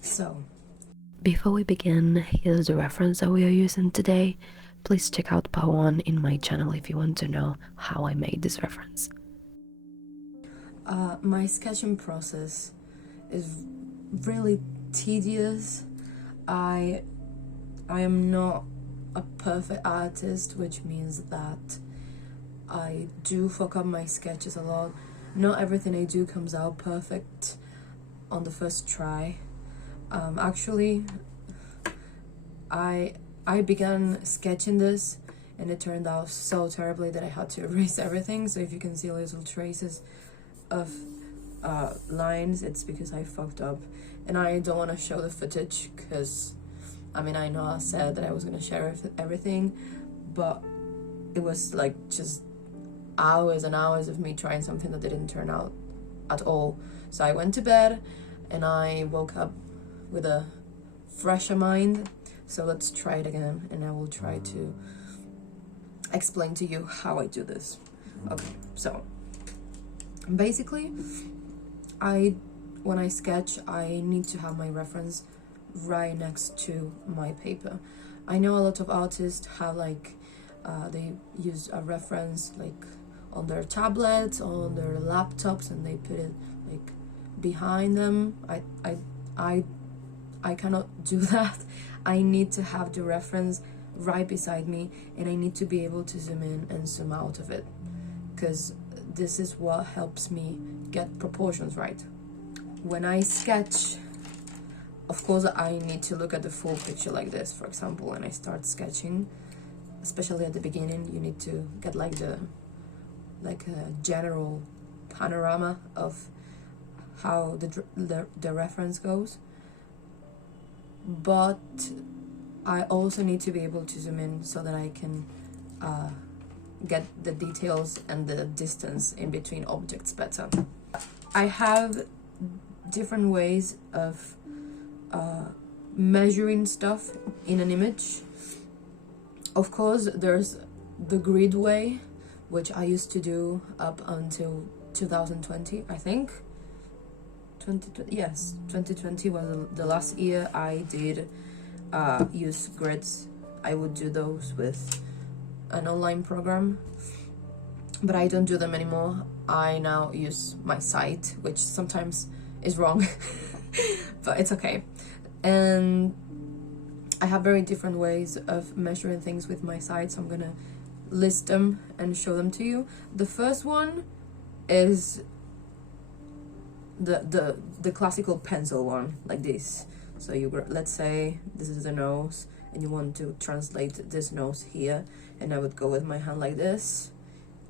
So, Before we begin, here's the reference that we are using today. Please check out part 1 in my channel if you want to know how I made this reference. my sketching process is really tedious. I am not a perfect artist, which means that I do fuck up my sketches a lot. Not everything I do comes out perfect on the first try. Actually, I began sketching this and it turned out so terribly that I had to erase everything. So if you can see little traces of lines, it's because I fucked up. And I don't want to show the footage because, I mean, I know I said that I was going to share everything, but it was like just hours and hours of me trying something that didn't turn out at all. So I went to bed and I woke up with a fresher mind. So let's try it again and I will try to explain to you how I do this. Okay, so basically when I sketch, I need to have my reference right next to my paper. I know a lot of artists have like they use a reference like on their tablets, on their laptops, and they put it like behind them. I cannot do that. I need to have the reference right beside me, and I need to be able to zoom in and zoom out of it, because this is what helps me get proportions right. When I sketch, of course, I need to look at the full picture like this. For example, when I start sketching, especially at the beginning, you need to get like a general panorama of how the reference goes. But I also need to be able to zoom in so that I can get the details and the distance in between objects better. I have different ways of measuring stuff in an image. Of course, there's the grid way, which I used to do up until 2020, I think. 2020, yes, 2020 was the last year I did use grids. I would do those with an online program, but I don't do them anymore. I now use my site, which sometimes is wrong, but it's okay. And I have very different ways of measuring things with my site, so I'm gonna list them and show them to you. The first one is the classical pencil one, like this. So let's say this is the nose and you want to translate this nose here, and I would go with my hand like this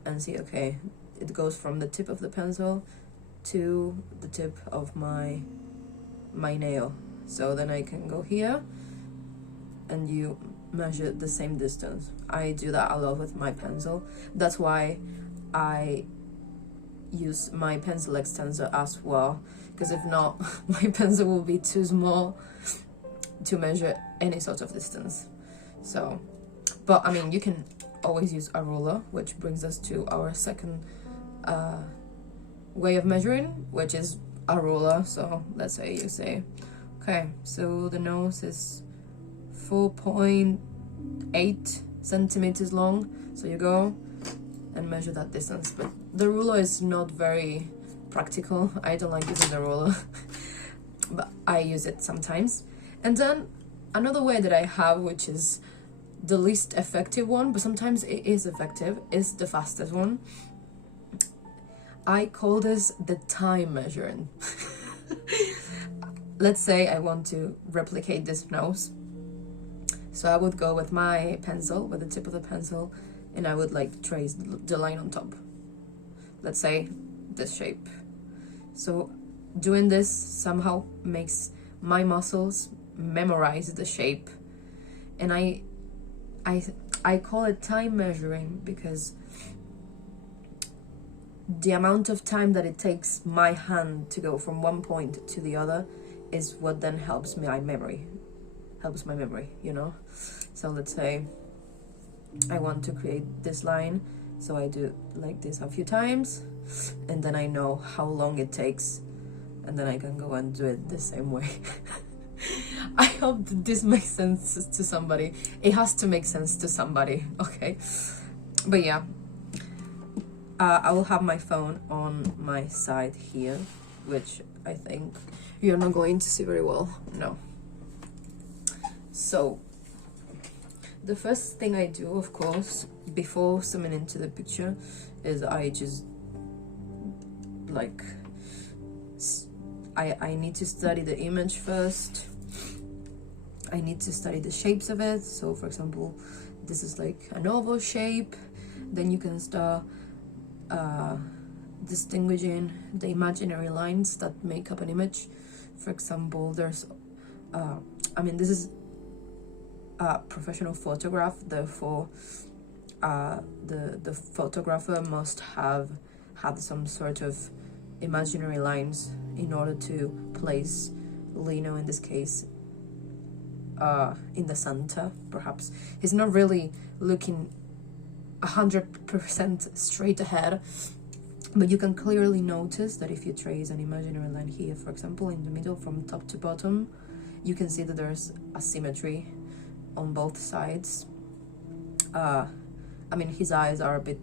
and see, okay, it goes from the tip of the pencil to the tip of my nail. So then I can go here and you measure the same distance. I do that a lot with my pencil. That's why I use my pencil extensor as well, because if not, my pencil will be too small to measure any sort of distance. So, but I mean, you can always use a ruler, which brings us to our second way of measuring, which is a ruler. So let's say you say, okay, so the nose is 4.8 centimeters long, so you go and measure that distance. But the ruler is not very practical. I don't like using the ruler but I use it sometimes. And then another way that I have, which is the least effective one, but sometimes it is effective, is the fastest one. I call this the time measuring. Let's say I want to replicate this nose, so I would go with my pencil, with the tip of the pencil, and I would like trace the line on top. Let's say this shape. So doing this somehow makes my muscles memorize the shape, and I call it time measuring because the amount of time that it takes my hand to go from one point to the other is what then helps my memory, you know. So let's say I want to create this line, so I do like this a few times, and then I know how long it takes, and then I can go and do it the same way. I hope that this makes sense to somebody. It has to make sense to somebody, okay? But yeah, I will have my phone on my side here, which I think you're not going to see very well. No. So the first thing I do, of course, before zooming into the picture, is I just like I need to study the image first. I need to study the shapes of it. So for example, this is like an oval shape. Then you can start distinguishing the imaginary lines that make up an image. For example, there's this is a professional photograph, therefore the photographer must have some sort of imaginary lines in order to place Lino, in this case, in the center. Perhaps he's not really looking 100% straight ahead, but you can clearly notice that if you trace an imaginary line here, for example, in the middle from top to bottom, you can see that there's asymmetry on both sides. His eyes are a bit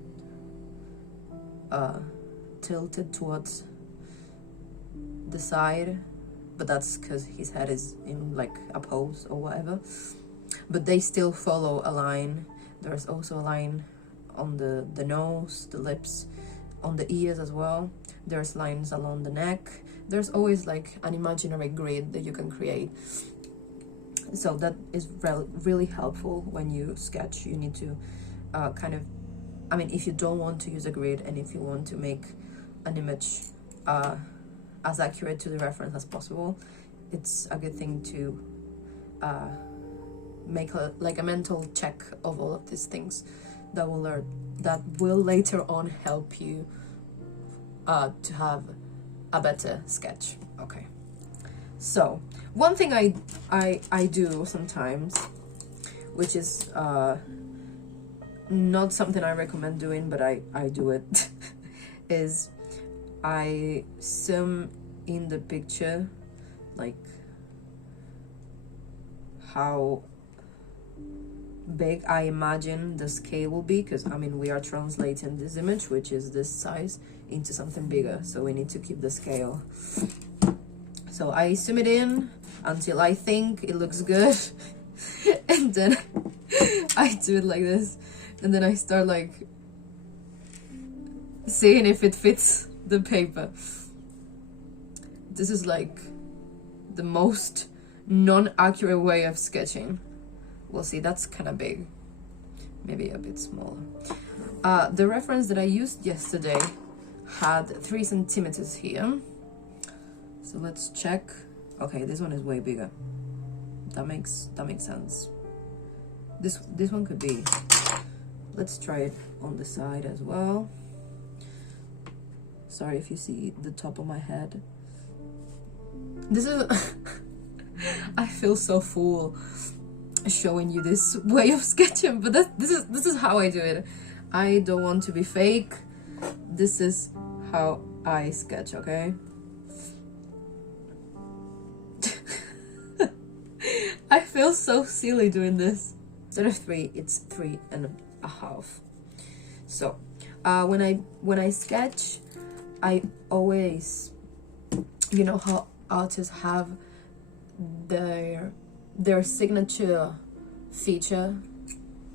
tilted towards the side, but that's because his head is in like a pose or whatever, but they still follow a line. There's also a line on the nose, the lips, on the ears as well. There's lines along the neck. There's always like an imaginary grid that you can create. So that is really helpful when you sketch. You need to if you don't want to use a grid, and if you want to make an image as accurate to the reference as possible, it's a good thing to make a mental check of all of these things that will later on help you to have a better sketch. Okay, so one thing I do sometimes, which is not something I recommend doing, but I do it, is I zoom in the picture, like how big I imagine the scale will be, because we are translating this image, which is this size, into something bigger, so we need to keep the scale. So I zoom it in until I think it looks good and then I do it like this, and then I start like seeing if it fits the paper. This is like the most non-accurate way of sketching. We'll see, that's kind of big, maybe a bit smaller. The reference that I used yesterday had 3 centimeters here, so let's check. Okay, this one is way bigger. That makes sense. This one could be. Let's try it on the side as well. Sorry if you see the top of my head. This is I feel so full showing you this way of sketching, but this is how I do it. I don't want to be fake. This is how I sketch, okay? I feel so silly doing this. Instead of 3, it's 3.5. So when I sketch, I always, you know how artists have their signature feature,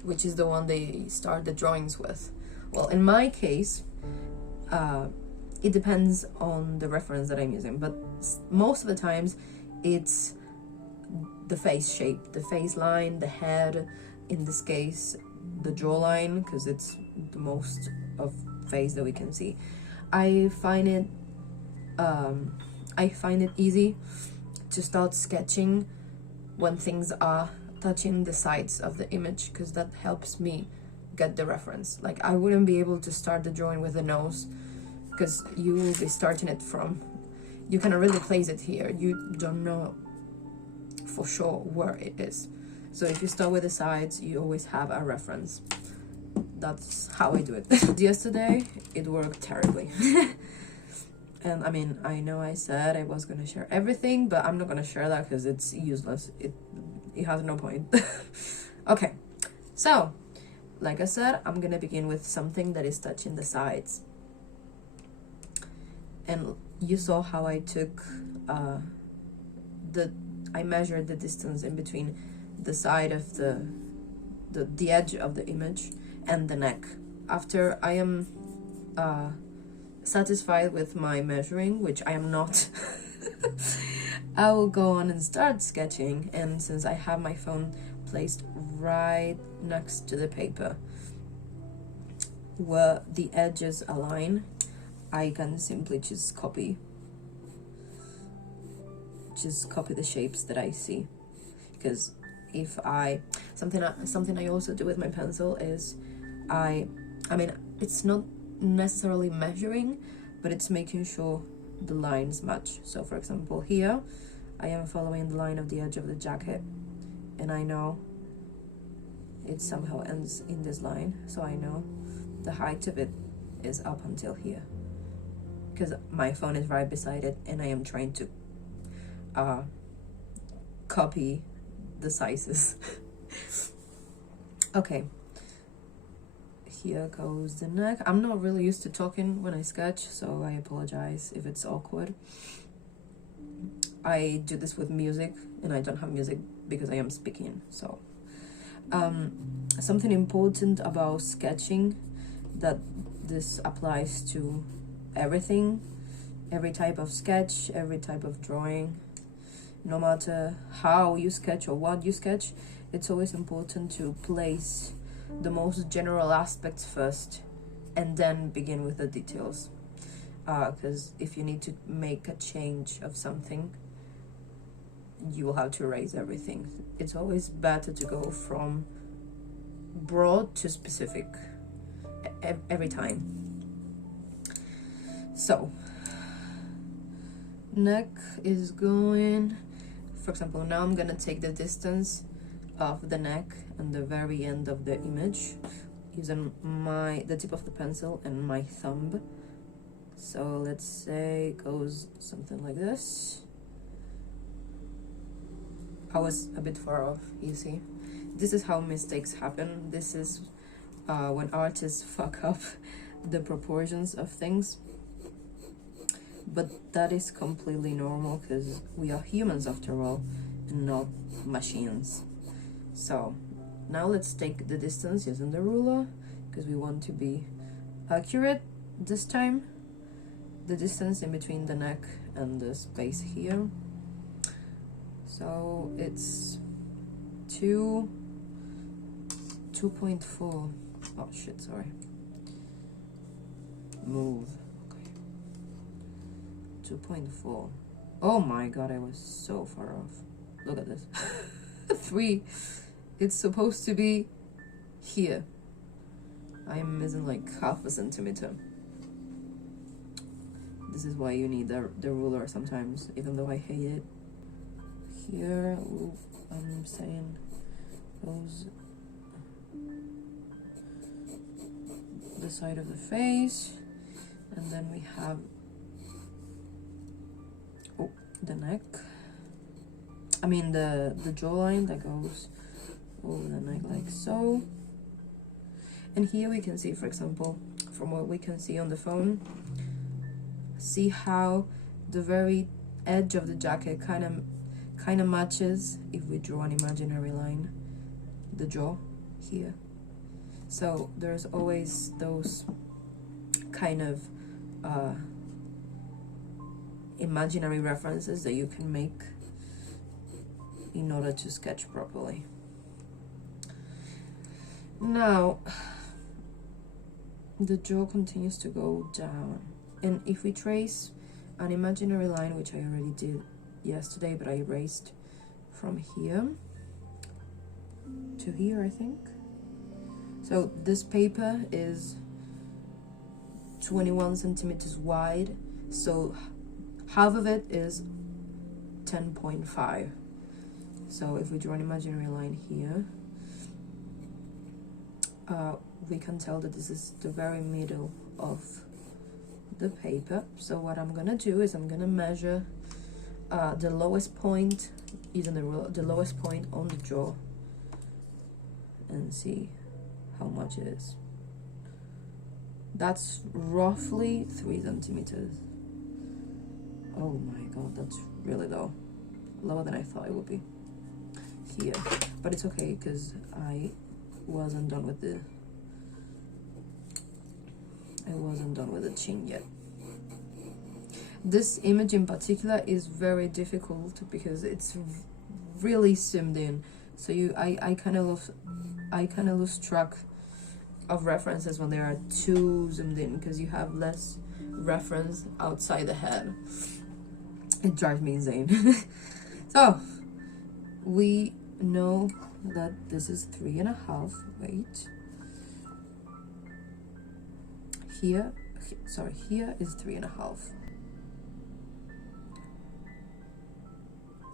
which is the one they start the drawings with. Well, in my case, it depends on the reference that I'm using, but most of the times it's the face shape, the face line, the head, in this case the jawline, because it's the most of face that we can see. I find it easy to start sketching when things are touching the sides of the image, because that helps me get the reference. Like, I wouldn't be able to start the drawing with the nose, because you will be starting it from, you cannot really place it here, you don't know for sure where it is. So if you start with the sides, you always have a reference. That's how I do it. Yesterday it worked terribly. And I mean, I know I said I was gonna share everything, but I'm not gonna share that because it's useless. It has no point. Okay, so like I said, I'm gonna begin with something that is touching the sides. And you saw how I took I measured the distance in between the side of the edge of the image and the neck. After I am satisfied with my measuring, which I am not, I will go on and start sketching. And since I have my phone placed right next to the paper where the edges align, I can simply just copy the shapes that I see. Because if something I also do with my pencil is I mean, it's not necessarily measuring, but it's making sure the lines match. So for example, here I am following the line of the edge of the jacket, and I know it somehow ends in this line, so I know the height of it is up until here, because my phone is right beside it and I am trying to copy the sizes. Okay, here goes the neck. I'm not really used to talking when I sketch, so I apologize if it's awkward. I do this with music, and I don't have music because I am speaking. So something important about sketching, that this applies to everything, every type of sketch, every type of drawing. No matter how you sketch or what you sketch, it's always important to place the most general aspects first and then begin with the details. Because if you need to make a change of something, you will have to erase everything. It's always better to go from broad to specific every time. So, neck is going, for example, now I'm gonna take the distance of the neck and the very end of the image using the tip of the pencil and my thumb. So let's say it goes something like this. I was a bit far off, you see. This is how mistakes happen. This is when artists fuck up the proportions of things. But that is completely normal because we are humans after all, and not machines. So now let's take the distance using the ruler, because we want to be accurate this time. The distance in between the neck and the space here. So it's 2.4. Oh shit, sorry. Move. 2.4. Oh my god, I was so far off. Look at this. 3. It's supposed to be here. I'm missing like half a centimeter. This is why you need the ruler sometimes, even though I hate it. Here, I'm saying goes the side of the face, and then we have the neck. I mean the jawline that goes over the neck like so. And here we can see, for example, from what we can see on the phone, see how the very edge of the jacket kind of matches, if we draw an imaginary line, the jaw here. So there's always those kind of imaginary references that you can make in order to sketch properly. Now the jaw continues to go down, and if we trace an imaginary line, which I already did yesterday but I erased, from here to here, I think. So this paper is 21 centimeters wide, so half of it is 10.5. So if we draw an imaginary line here, we can tell that this is the very middle of the paper. So what I'm gonna do is I'm gonna measure the lowest point using the ruler, the lowest point on the jaw, and see how much it is. That's roughly 3 centimeters. Oh my god, that's really low. Lower than I thought it would be. Here. But it's okay because I wasn't done with the chin yet. This image in particular is very difficult because it's really zoomed in. So I kind of lose track of references when they are too zoomed in because you have less reference outside the head. It drives me insane. So we know that this is 3.5. Wait. Here is 3.5.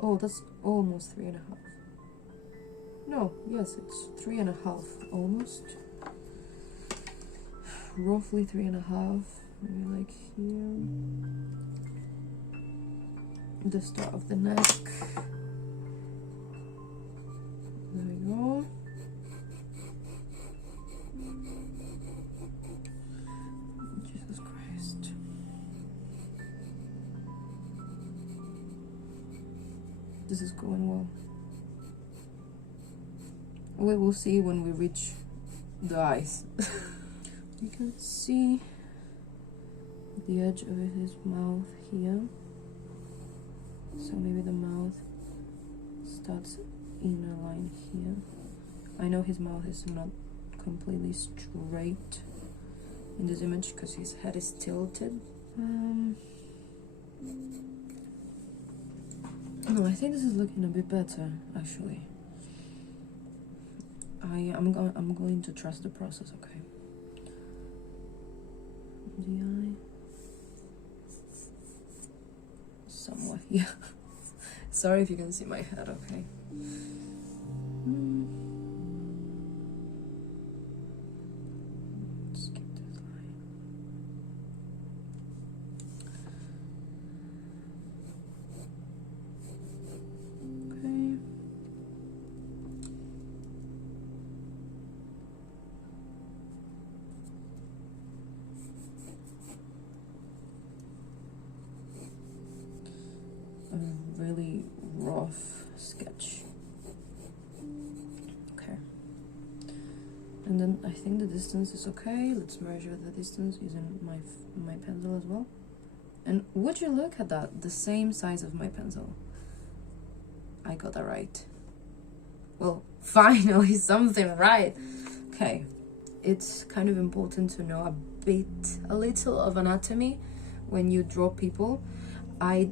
Oh, that's almost 3.5. No, yes, it's 3.5, almost. Roughly 3.5, maybe like here. The start of the neck. There we go. Jesus Christ. This is going well. We will see when we reach the eyes. You can see the edge of his mouth here. So maybe the mouth starts in a line here. I know his mouth is not completely straight in this image because his head is tilted. No, I think this is looking a bit better actually. I'm going to trust the process, okay? The eye. Somewhere here. Sorry if you can see my head, okay? Skip this line. Okay. A really rough sketch. Okay. And then I think the distance is okay. Let's measure the distance using my pencil as well. And would you look at that? The same size of my pencil. I got that right. Well, finally something right. Okay. It's kind of important to know a little of anatomy when you draw people. I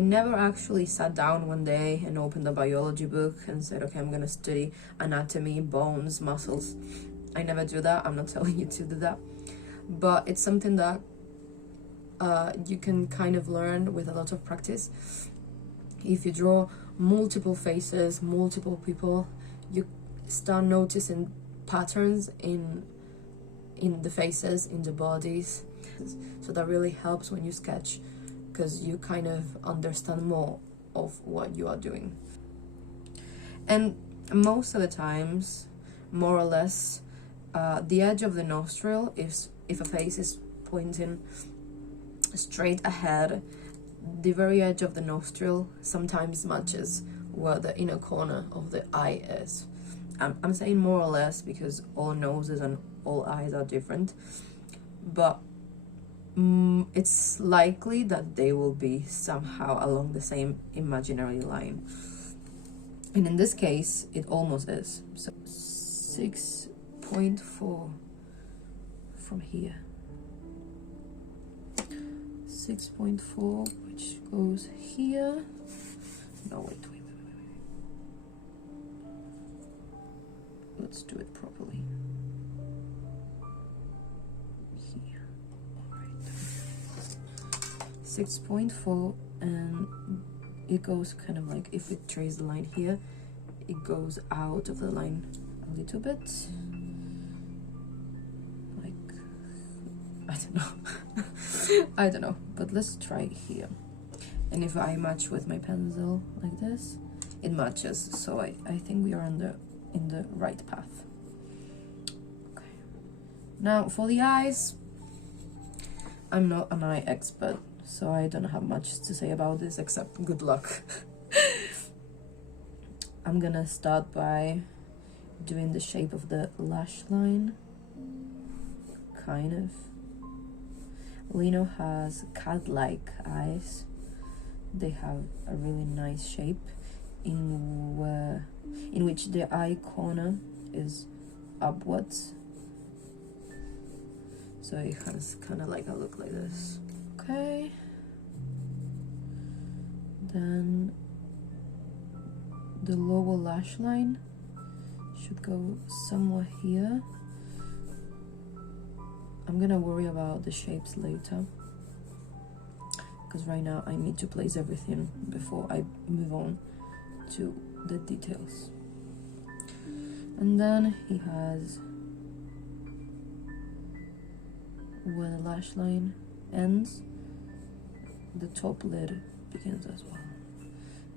never actually sat down one day and opened a biology book and said, okay, I'm gonna study anatomy, bones, muscles. I never do that. I'm not telling you to do that. But it's something that you can kind of learn with a lot of practice. If you draw multiple faces, multiple people, you start noticing patterns in the faces, in the bodies. So that really helps when you sketch, because you kind of understand more of what you are doing. And most of the times, more or less, the edge of the nostril, if a face is pointing straight ahead, the very edge of the nostril sometimes matches where the inner corner of the eye is. I'm saying more or less because all noses and all eyes are different, but it's likely that they will be somehow along the same imaginary line. And in this case, it almost is. So 6.4 from here. 6.4, which goes here. No, wait. Let's do it properly. Here. Alright. 6.4, and it goes kind of like, if we trace the line here, it goes out of the line a little bit. Like, I don't know. I don't know, but let's try here. And if I match with my pencil like this, it matches. So I think we are in the right path. Okay. Now for the eyes, I'm not an eye expert, so I don't have much to say about this except good luck. I'm gonna start by doing the shape of the lash line, kind of. Lino has cat-like eyes. They have a really nice shape in which the eye corner is upwards. So it has kind of like a look like this. Okay. Then the lower lash line should go somewhere here. I'm gonna worry about the shapes later, because right now I need to place everything before I move on to the details. And then he has where the lash line ends, the top lid begins as well.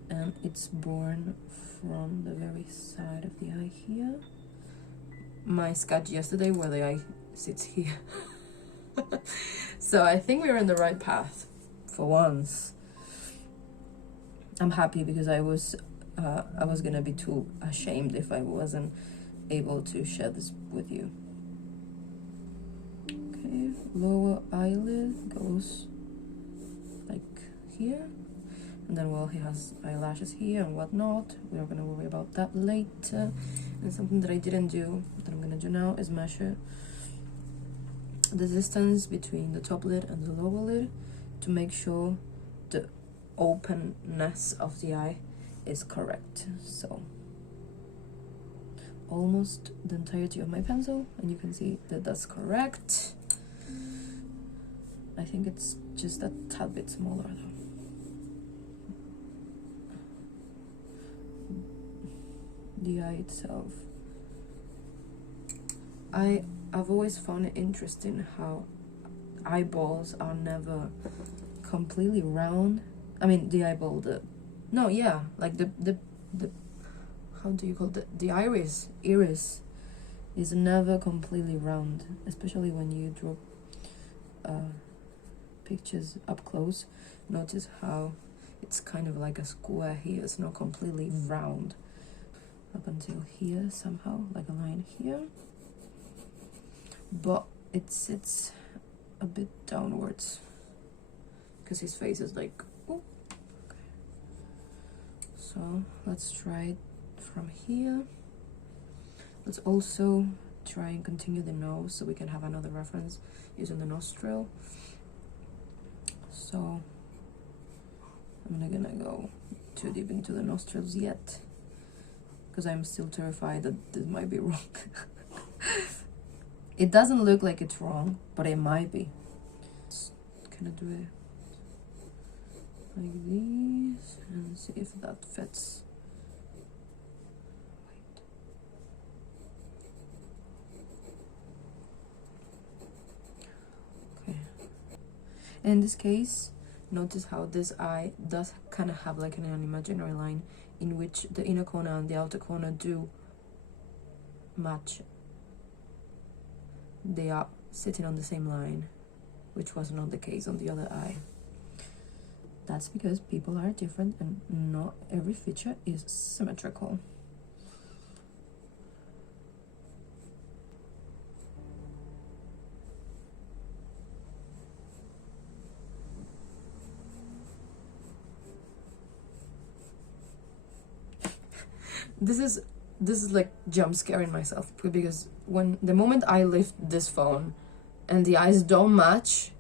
And it's born from the very side of the eye here. My sketch yesterday where the eye sits here. So I think we're in the right path for once. I'm happy because I was gonna be too ashamed if I wasn't able to share this with you. Okay, lower eyelid goes like here. And then, well, he has eyelashes here and whatnot. We're gonna worry about that later. And something that I didn't do, that I'm gonna do now, is measure the distance between the top lid and the lower lid to make sure the openness of the eye is correct. So, almost the entirety of my pencil, and you can see that that's correct. I think it's just a tad bit smaller though. The eye itself. I've always found it interesting how eyeballs are never completely round. I mean the eyeball, like the how do you call it? The iris is never completely round, especially when you draw pictures up close. Notice how it's kind of like a square here, it's not completely round. Up until here somehow, like a line here, but it sits a bit downwards because his face is like, oh. Okay. So let's try it from here. Let's also try and continue the nose so we can have another reference using the nostril. So I'm not gonna go too deep into the nostrils yet, because I'm still terrified that this might be wrong. It doesn't look like it's wrong, but it might be. Can I do it like this and see if that fits? Wait. Okay. In this case, notice how this eye does kind of have like an imaginary line in which the inner corner and the outer corner do match. They are sitting on the same line, which was not the case on the other eye. That's because people are different and not every feature is symmetrical. This is like jump scaring myself, because when the moment I lift this phone and the eyes don't match,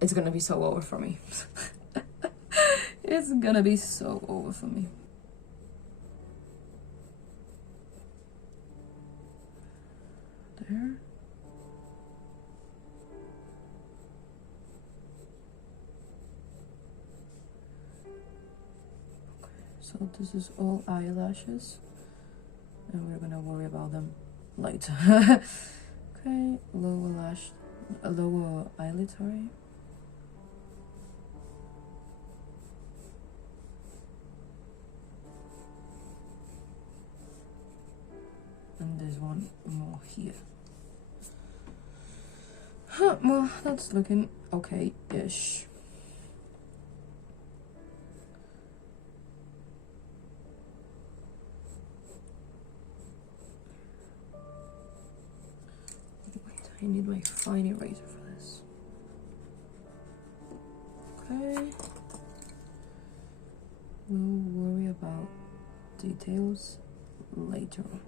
it's gonna be so over for me. It's gonna be so over for me. There. So this is all eyelashes, and we're gonna worry about them later. Okay, lower lash a lower eyelid, sorry. And there's one more here. Huh, well, that's looking okay-ish. Wait, I need my fine eraser for this. Okay. We'll worry about details later on.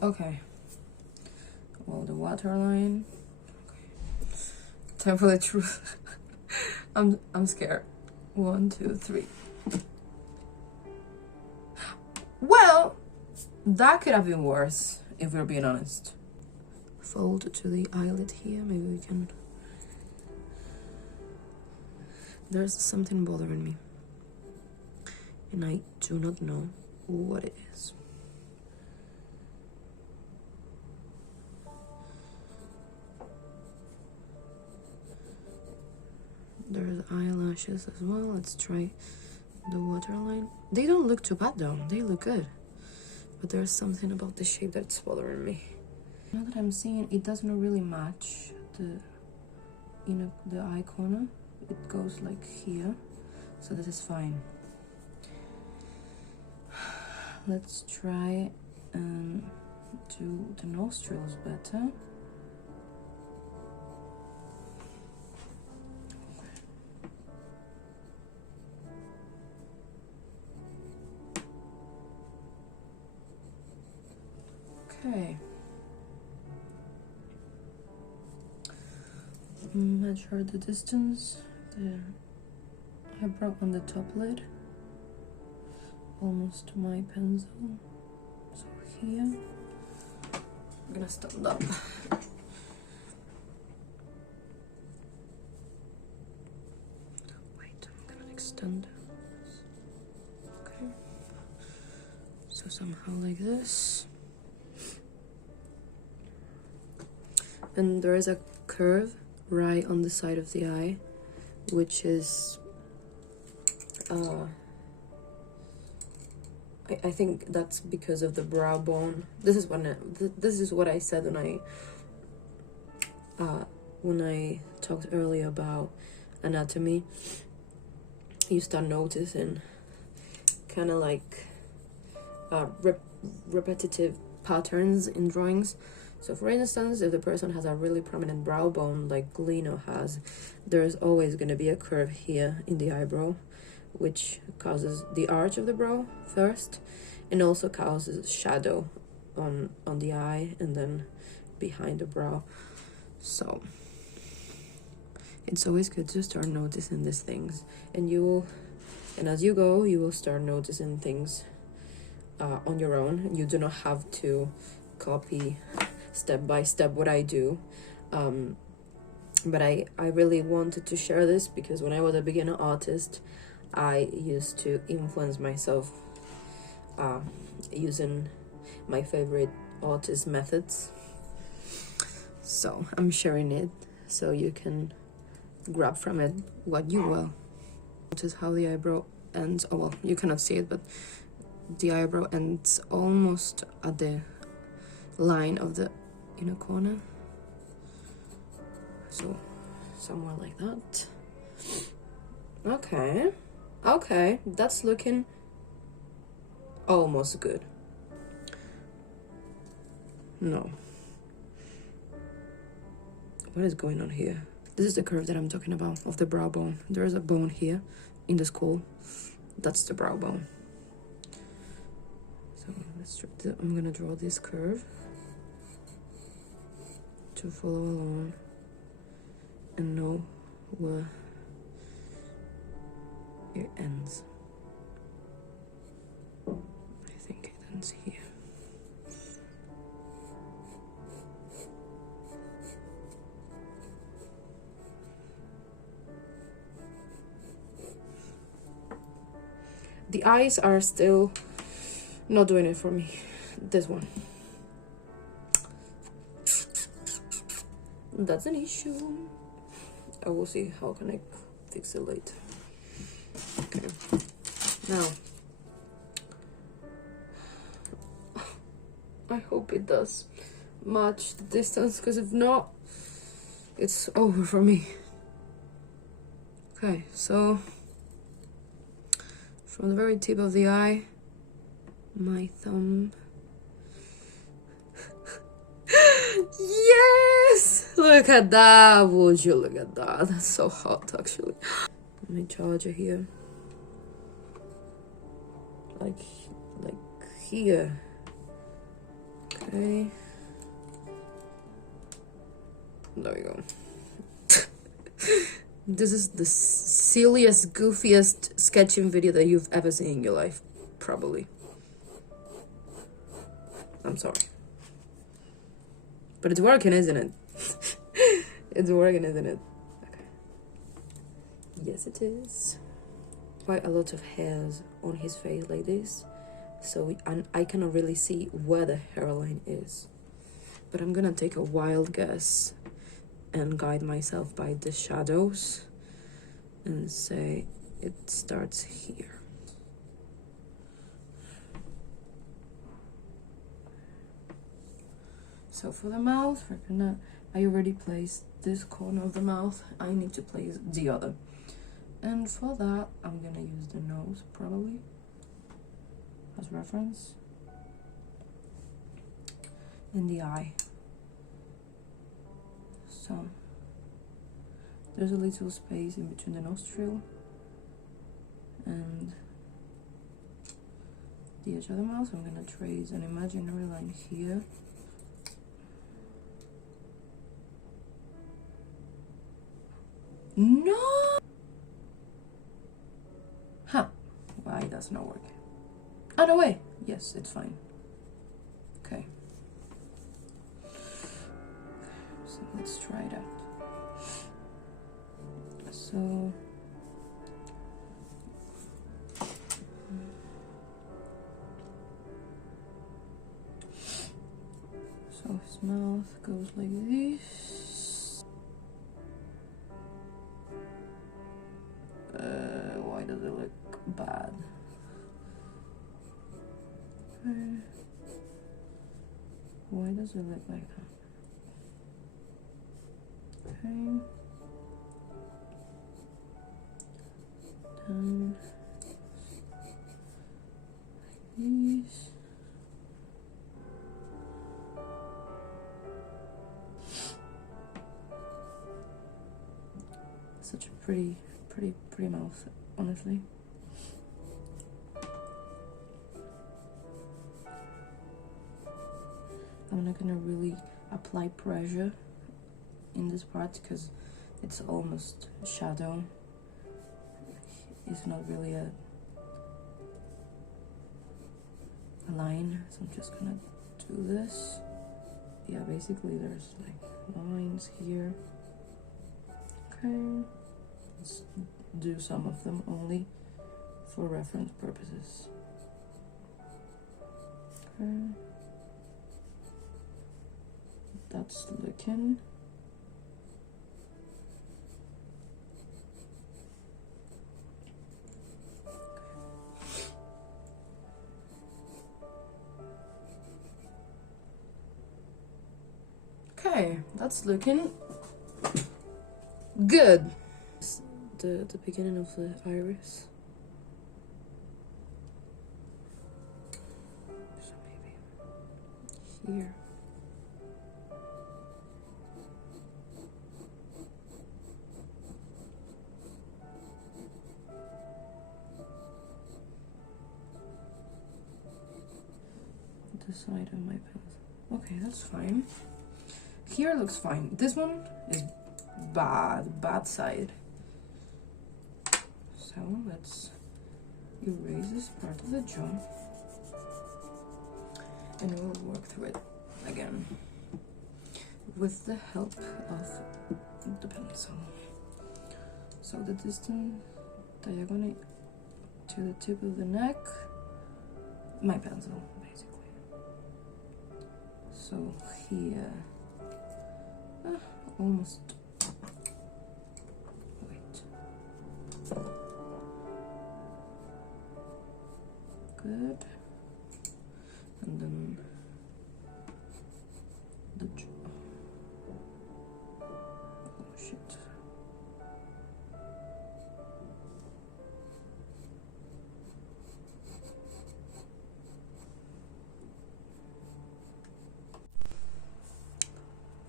Okay. Well, the waterline. Okay. Time for the truth. I'm scared. 1, 2, 3. Well, that could have been worse if we're being honest. Fold to the eyelid here. Maybe we can. There's something bothering me, and I do not know what it is. There's eyelashes as well. Let's try the waterline. They don't look too bad though. They look good. But there's something about the shape that's bothering me. Now that I'm seeing, it doesn't really match the eye corner. It goes like here. So this is fine. Let's try and do the nostrils better. Okay. Measure the distance, the eyebrow on the top lid, almost to my pencil. So here, I'm gonna stand up. Wait, I'm gonna extend this. Okay. So somehow like this. And there is a curve right on the side of the eye, which is I think that's because of the brow bone. This is what I said when I talked earlier about anatomy. You start noticing kind of like repetitive patterns in drawings. So for instance, if the person has a really prominent brow bone like Lino has, there's always going to be a curve here in the eyebrow, which causes the arch of the brow first, and also causes shadow on the eye and then behind the brow. So it's always good to start noticing these things, and as you go, you will start noticing things on your own. You do not have to copy step by step what I do, but I really wanted to share this because when I was a beginner artist, I used to influence myself using my favorite artist methods. So I'm sharing it so you can grab from it what you will. Notice how the eyebrow ends. Oh well, you cannot see it, but the eyebrow ends almost at the line of the inner corner, so somewhere like that. Okay, that's looking almost good. No, what is going on here? This is the curve that I'm talking about of the brow bone. There is a bone here in the skull. That's the brow bone. So I'm gonna draw this curve to follow along and know where it ends. I think it ends here. The eyes are still not doing it for me. This one. That's an issue. I will see how can I fix it later. Okay. Now, I hope it does match the distance, because if not, it's over for me. Okay, so from the very tip of the eye, my thumb. Yes! Look at that! Would you look at that? That's so hot, actually. My charger here. Like here. Okay. There we go. This is the silliest, goofiest sketching video that you've ever seen in your life. Probably. I'm sorry. But it's working, isn't it? It's working, isn't it? Okay. Yes, it is. Quite a lot of hairs on his face like this. So I cannot really see where the hairline is. But I'm gonna take a wild guess and guide myself by the shadows and say it starts here. So for the mouth, I already placed this corner of the mouth. I need to place the other. And for that, I'm gonna use the nose probably as reference. And the eye. So there's a little space in between the nostril and the edge of the mouth. I'm gonna trace an imaginary line here. No! Huh. Why does not work? Oh, no way. Yes, it's fine. Okay. So let's try it out. So his mouth goes like this. Why does it look bad? Why does it look like that? Okay. Down. Like these. Such a pretty mouth, honestly. I'm not gonna really apply pressure in this part because it's almost shadow. It's not really a line, so I'm just gonna do this. Yeah, basically there's like lines here. Okay, let's do some of them only for reference purposes. Okay, that's looking. Okay, that's looking good. The beginning of the iris. So maybe here. The side of my pencil. Okay, that's fine. Here looks fine. This one is bad side. So let's erase this part of the jaw and we'll work through it again with the help of the pencil. So the distant diagonal to the tip of the neck. My pencil, basically. So here, almost. Wait. Good. And then the oh shit.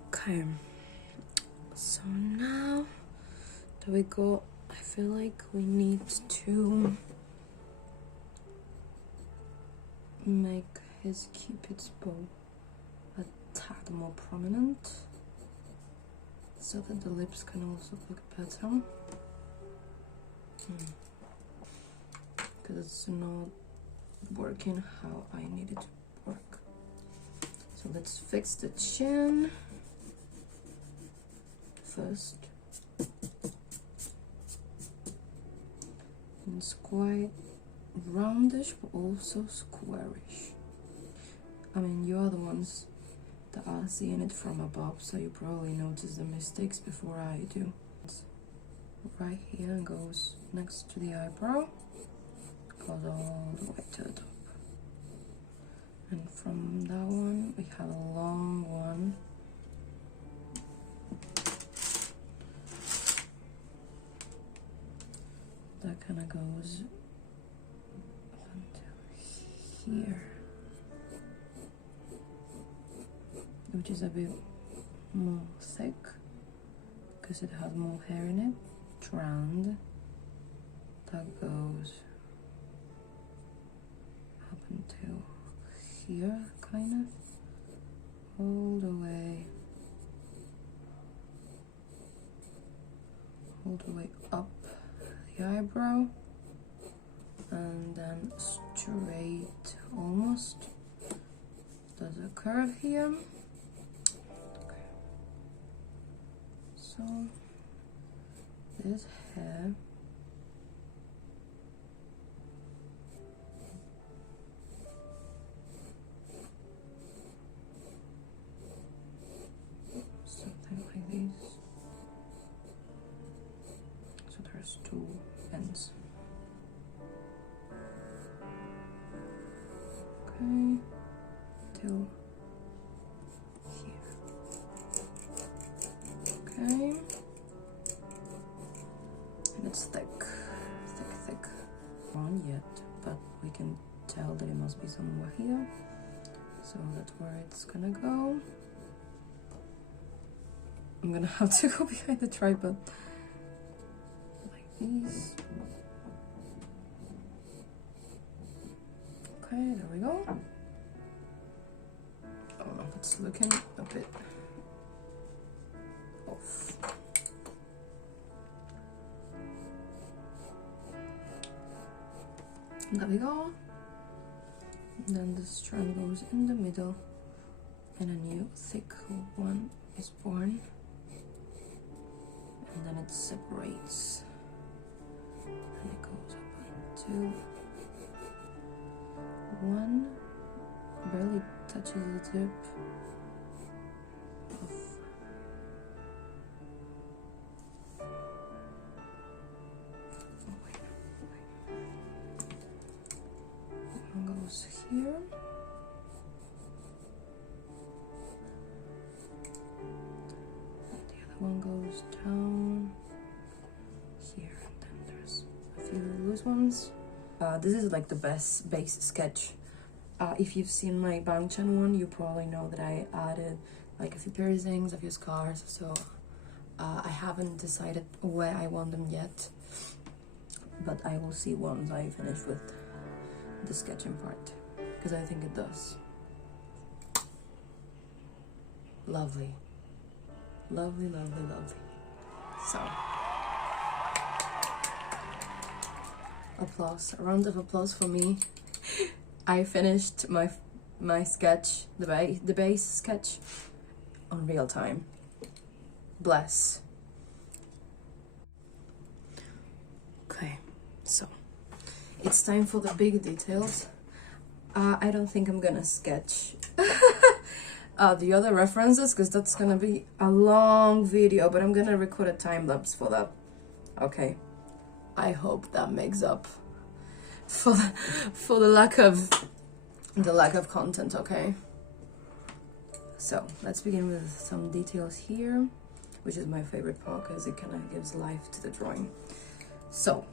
Okay, so now that we go, I feel like we need to make his Cupid's bow a tad more prominent so that the lips can also look better. Because it's not working how I need it to work. So let's fix the chin first. It's quite roundish but also squarish. I mean, you are the ones that are seeing it from above, so you probably notice the mistakes before I do. Right here goes next to the eyebrow, goes all the way to the top. And from that one, we have a long one. That kind of goes until here, which is a bit more thick because it has more hair in it. Strand that goes up until here, kind of, all the way up the eyebrow, and then straight almost. There's a curve here. Okay. So this hair something like this. So there's two ends. Okay, till here. Okay. And it's thick. Not yet, but we can tell that it must be somewhere here. So that's where it's gonna go. I'm gonna have to go behind the tripod. Like these. Okay, there we go. Oh no, it's looking a bit off. There we go. And then the strand goes in the middle and a new thick one is born. And then it separates. And it goes up until one barely touches the tip of one goes here. The other one goes down here, and then there's a few loose ones. This is like the best base sketch. If you've seen my Bangchan one, you probably know that I added like a few piercings, a few scars, so I haven't decided where I want them yet, but I will see once I finish with the sketching part, because I think it does. Lovely. Lovely, lovely, lovely. So, applause, a round of applause for me. I finished my sketch, the base sketch, on real time. Bless. Okay, so it's time for the big details. I don't think I'm gonna sketch the other references because that's gonna be a long video, but I'm gonna record a time lapse for that. Okay, I hope that makes up for the lack of content. Okay, so let's begin with some details here, which is my favorite part because it kind of gives life to the drawing. So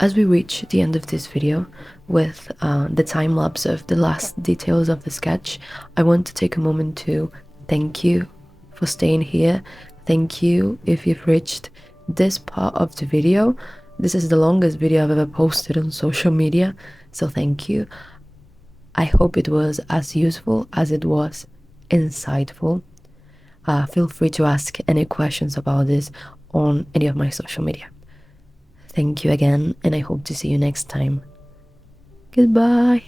as we reach the end of this video with the time lapse of the last details of the sketch, I want to take a moment to thank you for staying here. Thank you if you've reached this part of the video. This is the longest video I've ever posted on social media, so thank you. I hope it was as useful as it was insightful. Feel free to ask any questions about this on any of my social media. Thank you again, and I hope to see you next time. Goodbye.